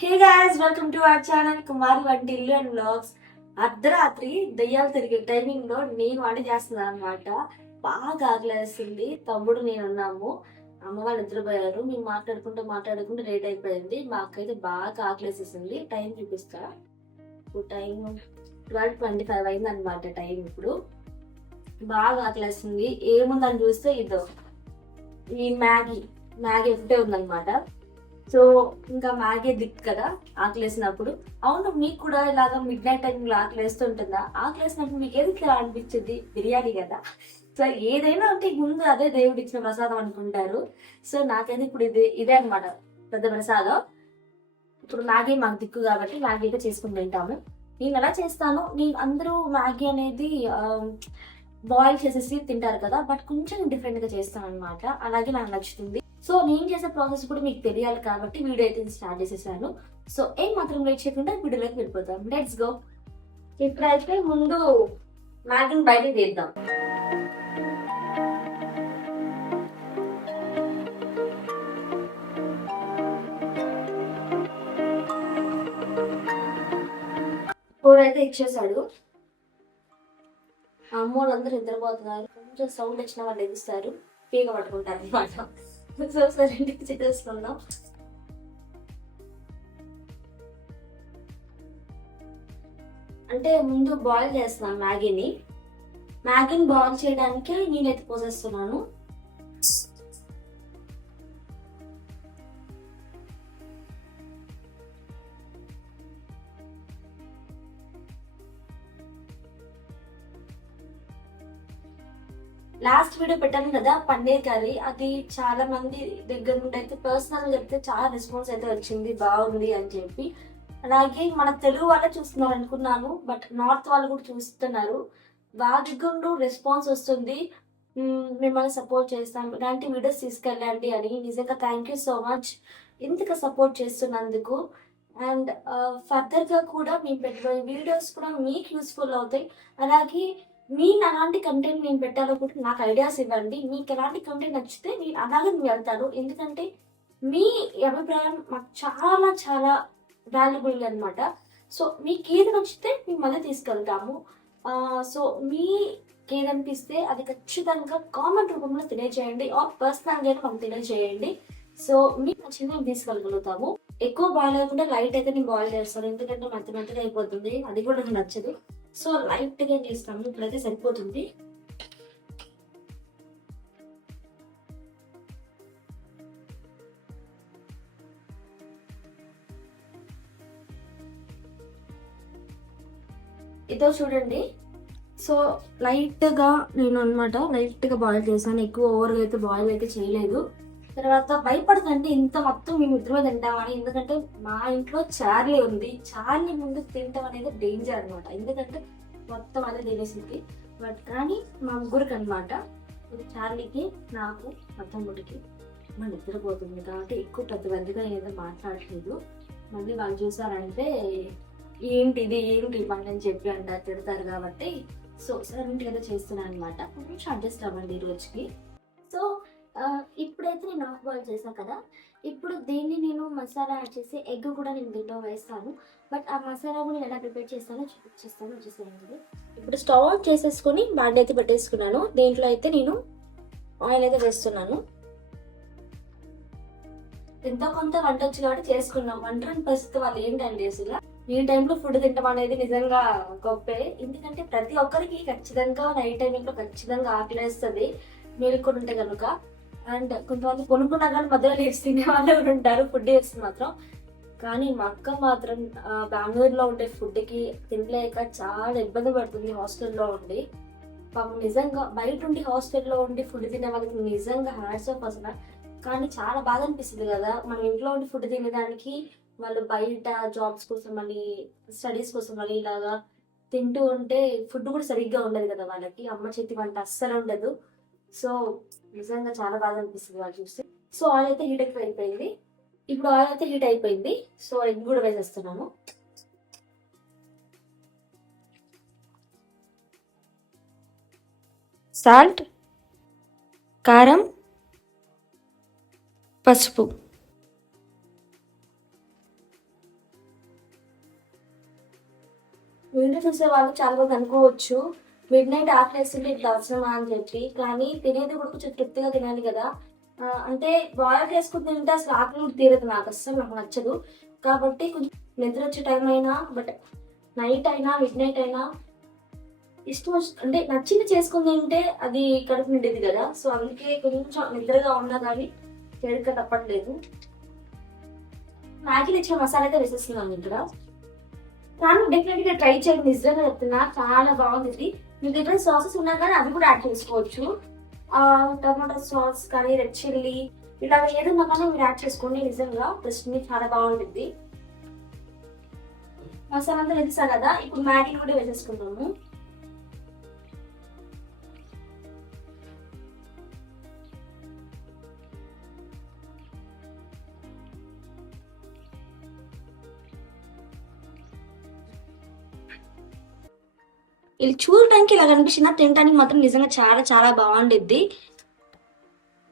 Hey guys welcome to our channel Kumari వంటి ఇల్లు and blogs అర్ధరాత్రి దయ్యాలు తిరిగే టైమింగ్లో నేను వంట చేస్తున్నాను అనమాట బాగా ఆగలేసింది తమ్ముడు నేను ఉన్నాము. అమ్మ వాళ్ళు నిద్రపోయారు. మేము మాట్లాడుకుంటూ మాట్లాడుకుంటూ లేట్ అయిపోయింది. మాకైతే బాగా ఆకలేసేసింది టైం చూపిస్తా. ఇప్పుడు టైం ట్వెల్వ్ ట్వంటీ ఫైవ్ అయింది అనమాట టైం ఇప్పుడు. బాగా ఆకలేస్తుంది ఏముందని చూస్తే ఇదో ఈ మ్యాగీ. మ్యాగీ ఒకటే ఉందన్నమాట. సో ఇంకా మ్యాగీ దిక్కు కదా ఆకలేసినప్పుడు. అవును మీకు కూడా ఇలాగ మిడ్ నైట్ టైంలో ఆకలేస్తుంటుందా? ఆకలేసినప్పుడు మీకు ఏది ఇలా అనిపించింది? బిర్యానీ కదా. సో ఏదైనా అంటే ముందు అదే దేవుడు ఇచ్చిన ప్రసాదం అనుకుంటారు. సో నాకైతే ఇప్పుడు ఇది ఇదే అనమాట పెద్ద ప్రసాదం. ఇప్పుడు మ్యాగీ మాకు దిక్కు కాబట్టి మ్యాగీ అయితే చేసుకుని తింటాము. నేను ఎలా చేస్తాను? నేను అందరూ మ్యాగీ అనేది బాయిల్ చేసేసి తింటారు కదా బట్ కొంచెం డిఫరెంట్గా చేస్తాను అనమాట అలాగే నాకు నచ్చుతుంది. సో నేను చేసే ప్రాసెస్ కూడా మీకు తెలియాలి కాబట్టి వీడియో అయితే స్టార్ట్ చేసేసాను. సో ఏం మాత్రం లేట్ చేయకుండా వీడియోలోకి వెళ్ళిపోతాం లెట్స్ గో ఇప్పుడైతే ముందు మ్యాగీని బయట తీద్దాం. కూర అయితే ఇచ్చేసాడు. అమ్మోళ్ళందరూ నిద్రపోతున్నారు. కొంచెం సౌండ్ వచ్చిన వాళ్ళు ఎగుస్తారు పీక పట్టుకుంటారు అనమాట సో సరే ఇంటికి చేసేసుకుందాం అంటే ముందు బాయిల్ చేస్తున్నాను మ్యాగీని. మ్యాగీని బాయిల్ చేయడానికి నేనైతే పోసేస్తున్నాను. లాస్ట్ వీడియో పెట్టాను కదా పన్నీర్ కర్రీ. అది చాలా మంది దగ్గర నుండి అయితే పర్సనల్ చెప్తే చాలా రెస్పాన్స్ అయితే వచ్చింది బాగుంది అని చెప్పి. అలాగే మన తెలుగు వాళ్ళే చూస్తున్నారు అనుకున్నాను బట్ నార్త్ వాళ్ళు కూడా చూస్తున్నారు. వాళ్ళ దగ్గర రెస్పాన్స్ వస్తుంది. మిమ్మల్ని సపోర్ట్ చేస్తాం. ఇలాంటి వీడియోస్ తీసుకెళ్ళండి అని. నిజంగా థ్యాంక్ యూ సో మచ్ ఇంతగా సపోర్ట్ చేస్తున్నందుకు. అండ్ ఫర్దర్గా uh, కూడా మేము పెట్టబోయే వీడియోస్ కూడా మీకు యూస్ఫుల్ అవుతాయి. అలాగే నేను అలాంటి కంటెంట్ నేను పెట్టాలో కూడా నాకు ఐడియాస్ ఇవ్వండి. మీకు ఎలాంటి కంటెంట్ నచ్చితే నేను అలాగే వెళ్తాను ఎందుకంటే మీ అభిప్రాయం మాకు చాలా చాలా వాల్యుబుల్ అనమాట సో మీకు ఏది నచ్చితే మేము మళ్ళీ తీసుకెళ్తాము. సో మీకు ఏదనిపిస్తే అది ఖచ్చితంగా కామెంట్ రూపంలో తెలియజేయండి. ఆర్ పర్సనల్గా మాకు తెలియజేయండి. సో మీకు నచ్చింది మేము తీసుకెళ్ళగలుగుతాము. ఎక్కువ బాయిల్ అవ్వకుండా లైట్ అయితే నేను బాయిల్ చేస్తాను. ఎందుకంటే మధ్య మధ్యలో అయిపోతుంది. అది కూడా నాకు నచ్చదు. సో లైట్గా చేస్తాము? ఇప్పుడైతే సరిపోతుంది. ఇదో చూడండి. సో లైట్గా నేను అనమాట లైట్గా బాయిల్ చేశాను. ఎక్కువ ఓవర్గా అయితే బాయిల్ అయితే చేయలేదు. తర్వాత భయపడకండి ఇంత మొత్తం మేము ఇద్దరు తింటామని. ఎందుకంటే మా ఇంట్లో చార్లీ ఉంది. చార్లీ ముందు తింటాం అనేది డేంజర్ అనమాట ఎందుకంటే మొత్తం అదే తినేసింది. బట్ కానీ మా ముగ్గురికి అనమాట చార్లీకి నాకు మా తమ్ముడికి మన నిద్రపోతుంది కాబట్టి ఎక్కువ పెద్ద పెద్దగా ఏదో మాట్లాడట్లేదు మళ్ళీ వాళ్ళు చూసారంటే ఏంటి ఇది ఏంటి ఈ పని అని చెప్పి అంటారు తిడతారు కాబట్టి. సో సరే ఏదో చేస్తున్నాను అనమాట కొంచెం అడ్జస్ట్ అవ్వండి ఈ రోజుకి. సో ఇప్పుడైతే నేను హాఫ్ బాయిల్ చేశాను కదా. ఇప్పుడు దీన్ని నేను మసాలా యాడ్ చేసి ఎగ్ కూడా నేను దీంట్లో వేస్తాను. బట్ ఆ మసాలా కూడా నేను ఎలా ప్రిపేర్ చేస్తానో చూపించేస్తాను వచ్చేసేయండి ఇప్పుడు స్టవ్ ఆన్ చేసేసుకొని బ్యాండ్ అయితే పెట్టేసుకున్నాను. దీంట్లో అయితే నేను ఆయిల్ అయితే వేస్తున్నాను. ఎంతో కొంత వంట వచ్చి కాబట్టి చేసుకున్నాం వంట పరిస్థితి వాళ్ళు ఏంటండి అసలు ఈ టైంలో ఫుడ్ తింటాం అనేది నిజంగా గొప్పే. ఎందుకంటే ప్రతి ఒక్కరికి ఖచ్చితంగా నైట్ టైంలో ఖచ్చితంగా ఆకలేస్తుంది. మీరు ఉంటే కనుక అండ్ కొంతమంది కొనుక్కున్నా కానీ మధ్యలో లేచి తినే వాళ్ళు కూడా ఉంటారు ఫుడ్ చేస్తే మాత్రం. కానీ మా అక్క మాత్రం బెంగళూరులో ఉండే ఫుడ్కి తినలేక చాలా ఇబ్బంది పడుతుంది హాస్టల్లో ఉండి. పాపం నిజంగా బయట ఉండి హాస్టల్లో ఉండి ఫుడ్ తినే వాళ్ళకి నిజంగా హ్యాండ్స్ ఆఫ్ అసలు. కానీ చాలా బాధ అనిపిస్తుంది కదా మనం ఇంట్లో ఉండి ఫుడ్ తినేదానికి వాళ్ళు బయట జాబ్స్ కోసం అని స్టడీస్ కోసం అని ఇలాగా తింటూ ఉంటే ఫుడ్ కూడా సరిగ్గా ఉండదు కదా వాళ్ళకి. అమ్మ చేతి వంట అస్సలు ఉండదు. సో నిజంగా చాలా బాగా అనిపిస్తుంది వాళ్ళు చూస్తే. సో ఆయిల్ అయితే హీట్ ఎక్కువ అయిపోయింది. ఇప్పుడు ఆయిల్ అయితే హీట్ అయిపోయింది. సో ఎగ్ కూడా వేసేస్తున్నాము సాల్ట్ కారం పసుపు. వీడియో చూసే వాళ్ళు చాలా బాగా అనుకోవచ్చు. మిడ్ నైట్ ఆకలేస్తుంటే ఇట్లా అవసరమా అని చెప్పి కానీ తినేది కూడా కొంచెం తృప్తిగా తినాలి కదా. అంటే బాయిల్ చేసుకుని తింటే అసలు ఆకలి కూడా తీరదు నాకు అస్సలు నాకు నచ్చదు. కాబట్టి కొంచెం నిద్ర వచ్చే టైం అయినా బట్ నైట్ అయినా మిడ్ నైట్ అయినా ఇష్టం అంటే నచ్చింది చేసుకుని తింటే అది కడుపు నిండేది కదా. సో అందుకే కొంచెం నిద్రగా ఉన్నా కానీ చేరిక తప్పట్లేదు. మ్యాగీలో ఇచ్చిన మసాలా అయితే వేసేస్తున్నాను ఇక్కడ. కానీ డెఫినెట్గా ట్రై చేయండి నిజంగా చెప్తున్నా చాలా బాగుంది మీ దగ్గర సాసెస్ ఉన్నా కానీ అవి కూడా యాడ్ చేసుకోవచ్చు. టమాటో సాస్ కానీ రెడ్ చిల్లీ ఇలా ఏదన్నా కానీ మీరు యాడ్ చేసుకోండి. నిజంగా టేస్ట్ మీ చాలా బాగుంటుంది. మసాలా అంతా వేసేసా కదా? ఇప్పుడు మ్యాగీ కూడా వేసేసుకుందాము. ఇది చూడటానికి ఇలా కనిపించినా తినడానికి మాత్రం నిజంగా చాలా చాలా బాగుండిద్ది.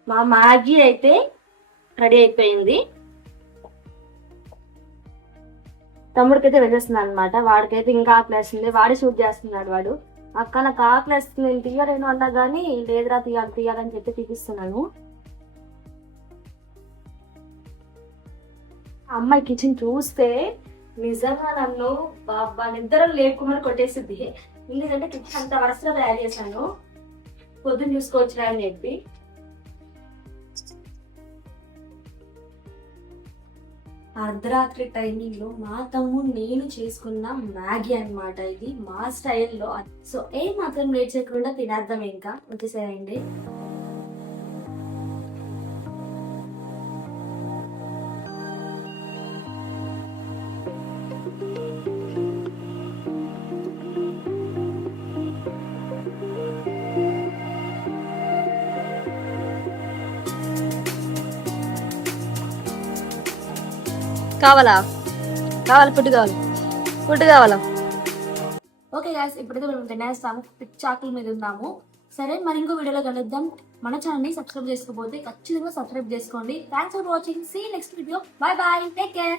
మా మ్యాగీ అయితే రెడీ అయిపోయింది. తమ్ముడికైతే వెళ్ళేస్తున్నాను అనమాట వాడికైతే ఇంకా ఆకలేస్తుంది వాడి షూట్ చేస్తున్నాడు వాడు. అక్క నాకు ఆకలేస్తుంది నేను తీయలేను అన్నా కానీ లేదురా తీయాలి తీయాలని చెప్పి తీపిస్తున్నాను. అమ్మాయి కిచెన్ చూస్తే నిజంగా నన్ను బాబా నిద్ర లేకుండా కొట్టేసింది. ఎందుకంటే కిచెన్ అంత వరుసగా తయారు చేశాను. పొద్దున్న చూసుకోవచ్చురా అని చెప్పి. అర్ధరాత్రి టైమింగ్లో మా తమ్ముడు నేను చేసుకున్న మ్యాగీ అన్నమాట ఇది. మా స్టైల్లో సో ఏ మాత్రం లేట్ చేయకుండా తినేద్దాం ఇంకా. వచ్చేసేయండి కావాలా? కావాలి ఫుడ్ కావాలి. ఫుడ్ కావాలా? ఓకే గాయస్ ఇప్పుడైతే మనం తినేస్తాము పిచ్చాకుల మీద ఉన్నాము సరే మరి ఇంకో వీడియోలో కలుద్దాం. మన ఛానల్ని సబ్స్క్రైబ్ చేసుకోకపోతే ఖచ్చితంగా సబ్స్క్రైబ్ చేసుకోండి. Thanks for watching see next video bye bye take care